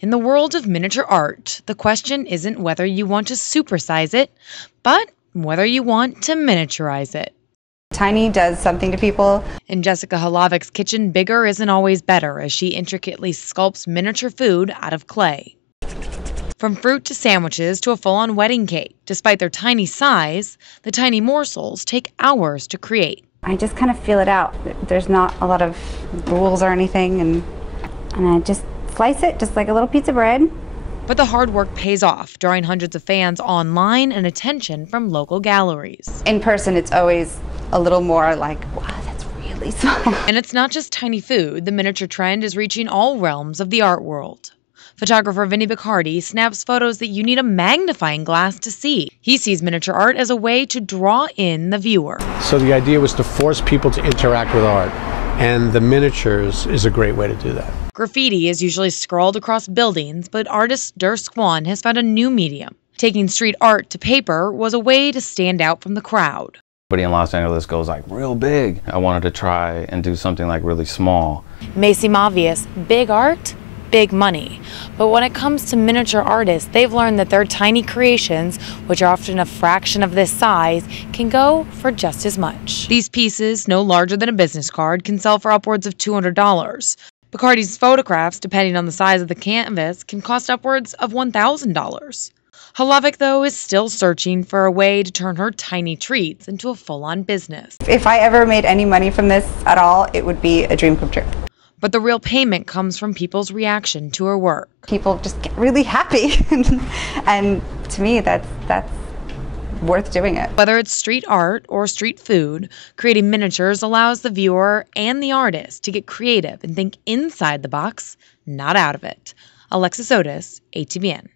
In the world of miniature art, the question isn't whether you want to supersize it, but whether you want to miniaturize it. Tiny does something to people. In Jessica Halavik's kitchen, bigger isn't always better as she intricately sculpts miniature food out of clay. From fruit to sandwiches to a full-on wedding cake, despite their tiny size, the tiny morsels take hours to create. I just kind of feel it out. There's not a lot of rules or anything, and I just slice it just like a little piece of bread. But the hard work pays off, drawing hundreds of fans online and attention from local galleries. In person, it's always a little more like, wow, that's really small. And it's not just tiny food. The miniature trend is reaching all realms of the art world. Photographer Vinny Baccardi snaps photos that you need a magnifying glass to see. He sees miniature art as a way to draw in the viewer. So the idea was to force people to interact with art, and the miniatures is a great way to do that. Graffiti is usually scrawled across buildings, but artist Der Squan has found a new medium. Taking street art to paper was a way to stand out from the crowd. Everybody in Los Angeles goes like real big. I wanted to try and do something like really small. May seem obvious, big art, big money. But when it comes to miniature artists, they've learned that their tiny creations, which are often a fraction of this size, can go for just as much. These pieces, no larger than a business card, can sell for upwards of $200. Baccardi's photographs, depending on the size of the canvas, can cost upwards of $1,000. Halavik, though, is still searching for a way to turn her tiny treats into a full-on business. If I ever made any money from this at all, it would be a dream come true. But the real payment comes from people's reaction to her work. People just get really happy, and to me, that's worth doing it. Whether it's street art or street food, creating miniatures allows the viewer and the artist to get creative and think inside the box, not out of it. Alexis Otis, ATBN.